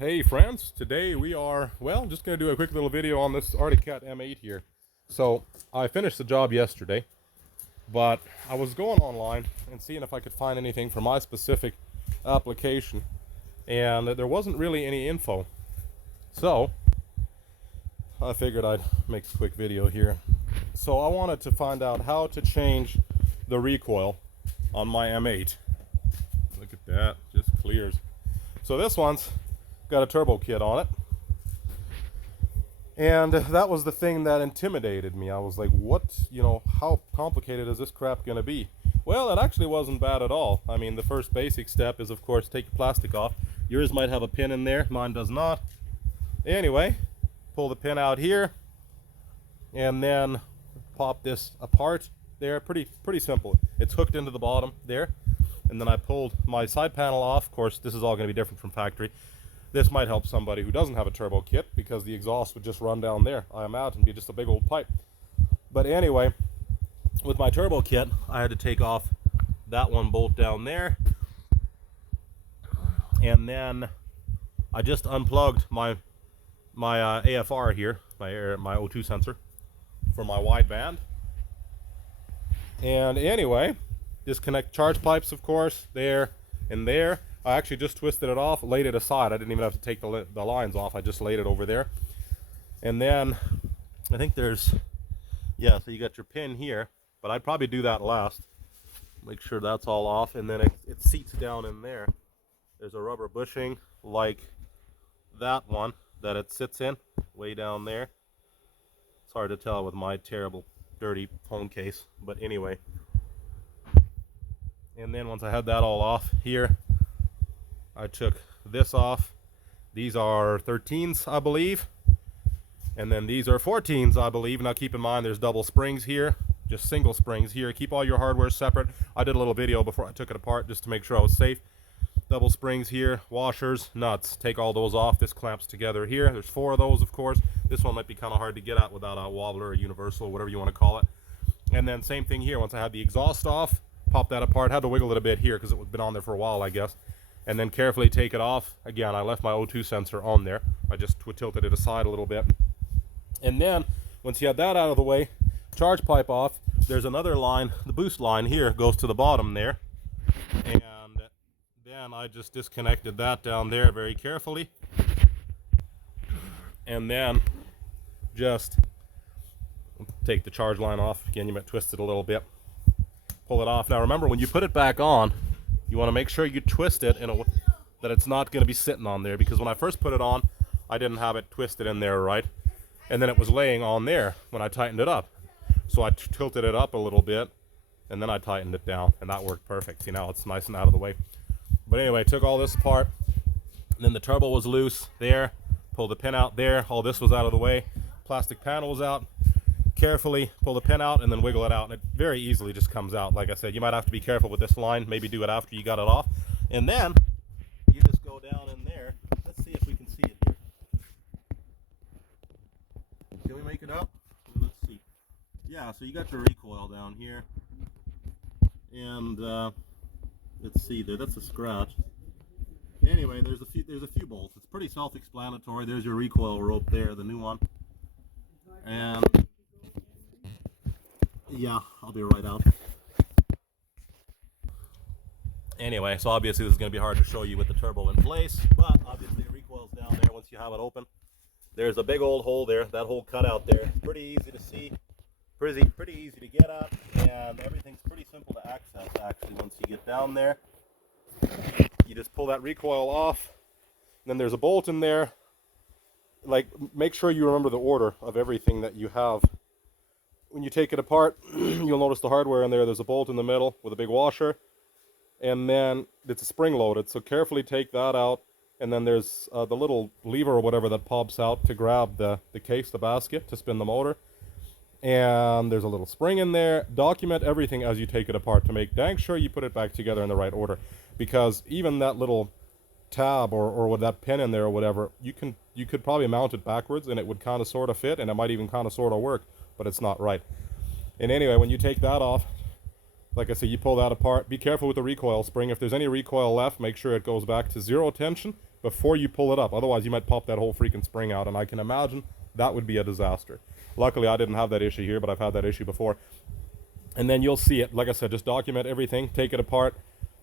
Hey friends, today we are, just going to do a quick little video on this Arctic Cat M8 here. So, I finished the job yesterday, but I was going online and seeing if I could find anything for my specific application, and there wasn't really any info. So, I figured I'd make a quick video here. So I wanted to find out how to change the recoil on my M8. Look at that, just clears. So this one's got a turbo kit on it, and that was the thing that intimidated me. I was like, how complicated is this crap gonna be? Well, it actually wasn't bad at all. I mean, the first basic step is, of course, take the plastic off. Yours might have a pin in there, mine does not. Anyway, pull the pin out here and then pop this apart there. Pretty simple. It's hooked into the bottom there, and then I pulled my side panel off. Of course, this is all going to be different from factory. This might help somebody who doesn't have a turbo kit, because the exhaust would just run down there, I imagine, be just a big old pipe. But anyway, with my turbo kit, I had to take off that one bolt down there, and then I just unplugged my AFR here, my O2 sensor for my wideband. And anyway, disconnect charge pipes, of course, there and there. I actually just twisted it off, laid it aside. I didn't even have to take the lines off. I just laid it over there. And then I think there's, yeah, so you got your pin here, but I'd probably do that last. Make sure that's all off, and then it seats down in there. There's a rubber bushing like that one that it sits in, way down there. It's hard to tell with my terrible, dirty phone case, but anyway. And then once I had that all off here, I took this off. These are 13s, I believe. And then these are 14s, I believe. Now keep in mind, there's double springs here, just single springs here. Keep all your hardware separate. I did a little video before I took it apart just to make sure I was safe. Double springs here, washers, nuts. Take all those off. This clamps together here. There's 4 of those, of course. This one might be kind of hard to get at without a wobbler or universal, whatever you want to call it. And then same thing here. Once I had the exhaust off, pop that apart. Had to wiggle it a bit here because it had been on there for a while, I guess. And then carefully take it off. Again, I left my O2 sensor on there. I just tilted it aside a little bit. And then, once you had that out of the way, charge pipe off, there's another line, the boost line here, goes to the bottom there. And then I just disconnected that down there very carefully. And then just take the charge line off. Again, you might twist it a little bit. Pull it off. Now remember, when you put it back on, you want to make sure you twist it in a way that it's not going to be sitting on there, because when I first put it on, I didn't have it twisted in there right, and then it was laying on there when I tightened it up. So I tilted it up a little bit, and then I tightened it down, and that worked perfect. See, now it's nice and out of the way. But anyway, I took all this apart, and then the turbo was loose there, pulled the pin out there, all this was out of the way, plastic panel was out. Carefully pull the pin out and then wiggle it out, and it very easily just comes out. Like I said, you might have to be careful with this line, maybe do it after you got it off, and then you just go down in there. Let's see if we can see it here. Can we make it out? Let's see. Yeah, so you got your recoil down here, and let's see there, that's a scratch. Anyway, there's a few bolts. It's pretty self-explanatory. There's your recoil rope there, the new one. And yeah, I'll be right out. Anyway, so obviously this is going to be hard to show you with the turbo in place, but obviously the recoil's down there once you have it open. There's a big old hole there, that hole cut out there. Pretty easy to see, pretty easy to get at, and everything's pretty simple to access actually once you get down there. You just pull that recoil off, and then there's a bolt in there. Like, make sure you remember the order of everything that you have. When you take it apart, you'll notice the hardware in there. There's a bolt in the middle with a big washer, and then it's a spring loaded, so carefully take that out. And then there's the little lever or whatever that pops out to grab the case, the basket, to spin the motor. And there's a little spring in there. Document everything as you take it apart to make dang sure you put it back together in the right order, because even that little tab or with that pin in there or whatever, you could probably mount it backwards and it would kind of sort of fit, and it might even kind of sort of work, but it's not right. And anyway, when you take that off, like I said, you pull that apart. Be careful with the recoil spring. If there's any recoil left, make sure it goes back to 0 tension, before you pull it up. Otherwise, you might pop that whole freaking spring out, and I can imagine that would be a disaster. Luckily, I didn't have that issue here, but I've had that issue before. And then you'll see it. Like I said, just document everything, take it apart,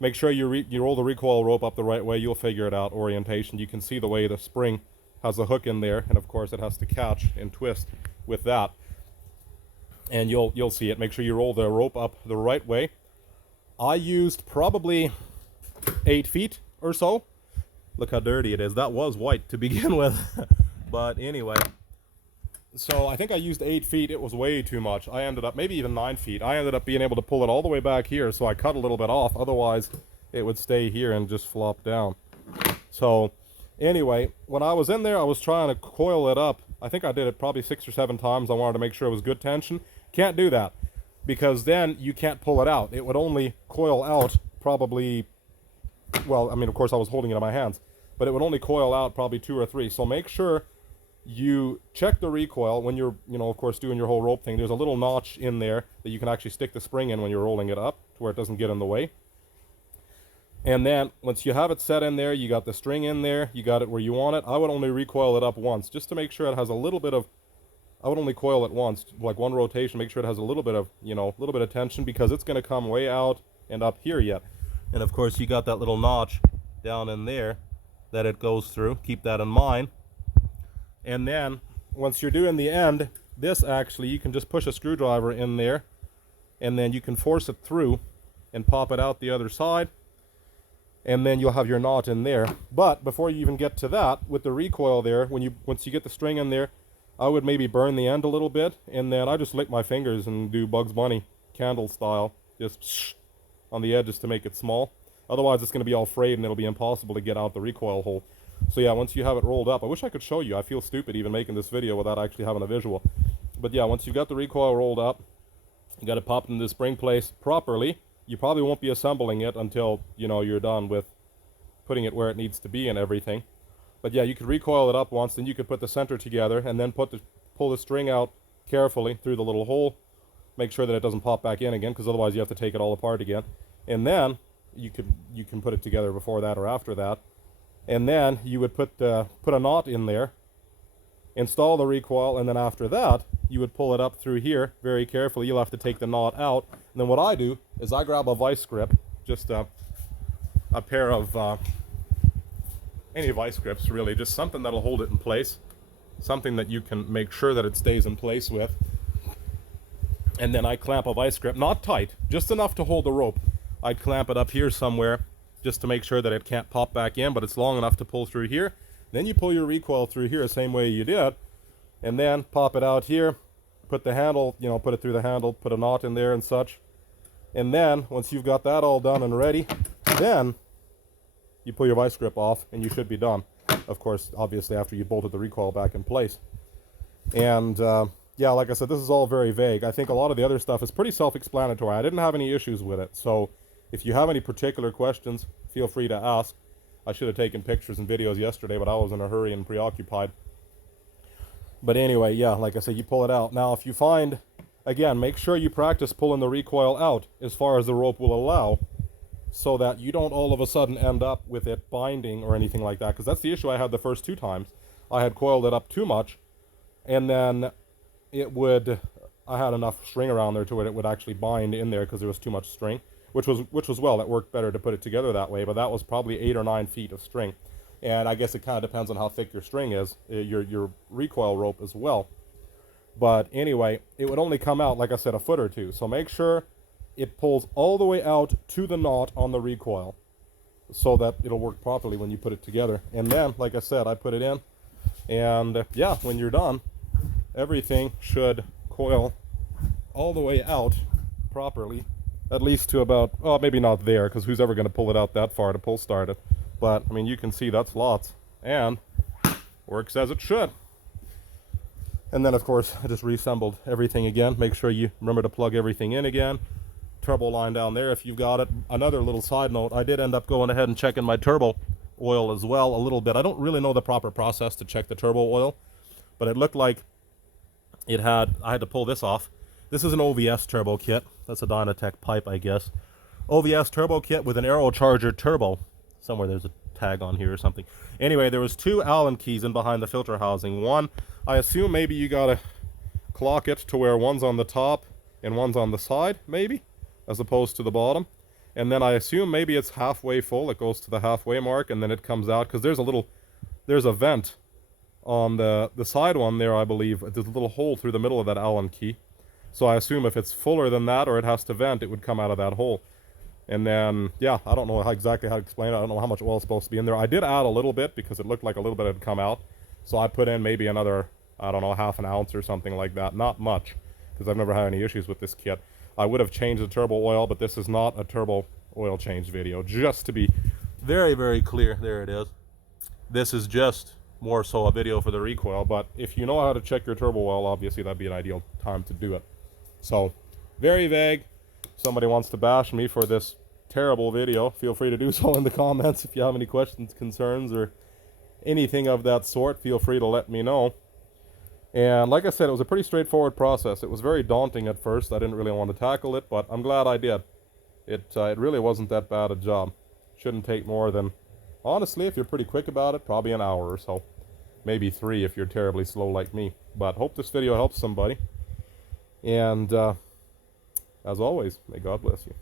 make sure you roll the recoil rope up the right way. You'll figure it out. Orientation. You can see the way the spring has a hook in there, and of course it has to catch and twist with that. And you'll see it. Make sure you roll the rope up the right way. I used probably 8 feet or so. Look how dirty it is. That was white to begin with. But anyway, so I think I used 8 feet. It was way too much. I ended up, maybe even 9 feet. I ended up being able to pull it all the way back here, so I cut a little bit off. Otherwise, it would stay here and just flop down. So anyway, when I was in there, I was trying to coil it up. I think I did it probably 6 or 7 times. I wanted to make sure it was good tension. Can't do that, because then you can't pull it out. It would only coil out probably, well, I mean, of course I was holding it in my hands, but it would only coil out probably 2 or 3. So make sure you check the recoil when you're, of course, doing your whole rope thing. There's a little notch in there that you can actually stick the spring in when you're rolling it up to where it doesn't get in the way. And then once you have it set in there, you got the string in there, you got it where you want it. I would only recoil it up once just to make sure it has a little bit of, I would only coil it once, like one rotation, make sure it has a little bit of, a little bit of tension, because it's going to come way out and up here yet. And of course you got that little notch down in there that it goes through. Keep that in mind. And then once you're doing the end, this actually, you can just push a screwdriver in there, and then you can force it through and pop it out the other side, and then you'll have your knot in there. But before you even get to that, with the recoil there, once you get the string in there, I would maybe burn the end a little bit, and then I just lick my fingers and do Bugs Bunny candle style, just on the edges to make it small. Otherwise it's going to be all frayed and it'll be impossible to get out the recoil hole. So yeah, once you have it rolled up, I wish I could show you. I feel stupid even making this video without actually having a visual. But yeah, once you've got the recoil rolled up, you got it popped into the spring place properly. You probably won't be assembling it until, you're done with putting it where it needs to be and everything. But yeah, you could recoil it up once, then you could put the center together and then pull the string out carefully through the little hole. Make sure that it doesn't pop back in again, because otherwise you have to take it all apart again. And then you can put it together before that or after that. And then you would put a knot in there, install the recoil, and then after that you would pull it up through here very carefully. You'll have to take the knot out. And then what I do is I grab a vice grip, just a pair of any vice grips really, just something that'll hold it in place, something that you can make sure that it stays in place with. And then I clamp a vice grip, not tight, just enough to hold the rope. I'd clamp it up here somewhere just to make sure that it can't pop back in, but it's long enough to pull through here. Then you pull your recoil through here the same way you did, and then pop it out here, put the handle, put it through the handle, put a knot in there and such. And then once you've got that all done and ready, then you pull your vice grip off and you should be done. Of course, obviously after you bolted the recoil back in place. And yeah, like I said, this is all very vague. I think a lot of the other stuff is pretty self-explanatory. I didn't have any issues with it. So if you have any particular questions, feel free to ask. I should have taken pictures and videos yesterday, but I was in a hurry and preoccupied. But anyway, yeah, like I said, you pull it out. Now, if you find, again, make sure you practice pulling the recoil out as far as the rope will allow, so that you don't all of a sudden end up with it binding or anything like that, because that's the issue I had the first 2 times. I had coiled it up too much, and then I had enough string around there to where it would actually bind in there because there was too much string, which was well, it worked better to put it together that way, but that was probably 8 or 9 feet of string. And I guess it kind of depends on how thick your string is, your recoil rope as well. But anyway, it would only come out, like I said, a foot or 2. So make sure it pulls all the way out to the knot on the recoil so that it'll work properly when you put it together. And then, like I said, I put it in, and yeah, when you're done, everything should coil all the way out properly, at least to about, oh, maybe not there, because who's ever going to pull it out that far to pull start it. But I mean, you can see that's lots, and works as it should. And then of course I just reassembled everything again. Make sure you remember to plug everything in again. Turbo line down there if you've got it. Another little side note, I did end up going ahead and checking my turbo oil as well a little bit. I don't really know the proper process to check the turbo oil, but it looked like I had to pull this off. This is an OVS turbo kit. That's a Dynatech pipe, I guess. OVS turbo kit with an Aerocharger turbo. Somewhere there's a tag on here or something. Anyway, there was 2 Allen keys in behind the filter housing. One, I assume maybe you gotta clock it to where one's on the top and one's on the side, maybe, as opposed to the bottom. And then I assume maybe it's halfway full. It goes to the halfway mark and then it comes out, because there's a vent on the side one there, I believe. There's a little hole through the middle of that Allen key. So I assume if it's fuller than that, or it has to vent, it would come out of that hole. And then, yeah, I don't know exactly how to explain it. I don't know how much oil is supposed to be in there. I did add a little bit because it looked like a little bit had come out. So I put in maybe another, I don't know, half an ounce or something like that. Not much, because I've never had any issues with this kit. I would have changed the turbo oil, but this is not a turbo oil change video. Just to be very, very clear, there it is. This is just more so a video for the recoil, but if you know how to check your turbo oil, obviously that'd be an ideal time to do it. So, very vague. Somebody wants to bash me for this terrible video, feel free to do so in the comments. If you have any questions, concerns, or anything of that sort, feel free to let me know. And like I said, it was a pretty straightforward process. It was very daunting at first. I didn't really want to tackle it, but I'm glad I did. It really wasn't that bad a job. Shouldn't take more than, honestly, if you're pretty quick about it, probably an hour or so. Maybe 3 if you're terribly slow like me. But hope this video helps somebody. And as always, may God bless you.